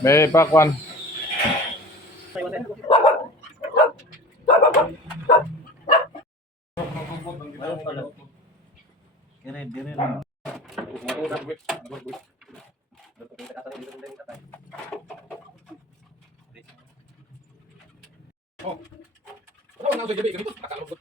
May pakwan. Dire lang. Oh. Ano na gabi ganito? Nakalungkot.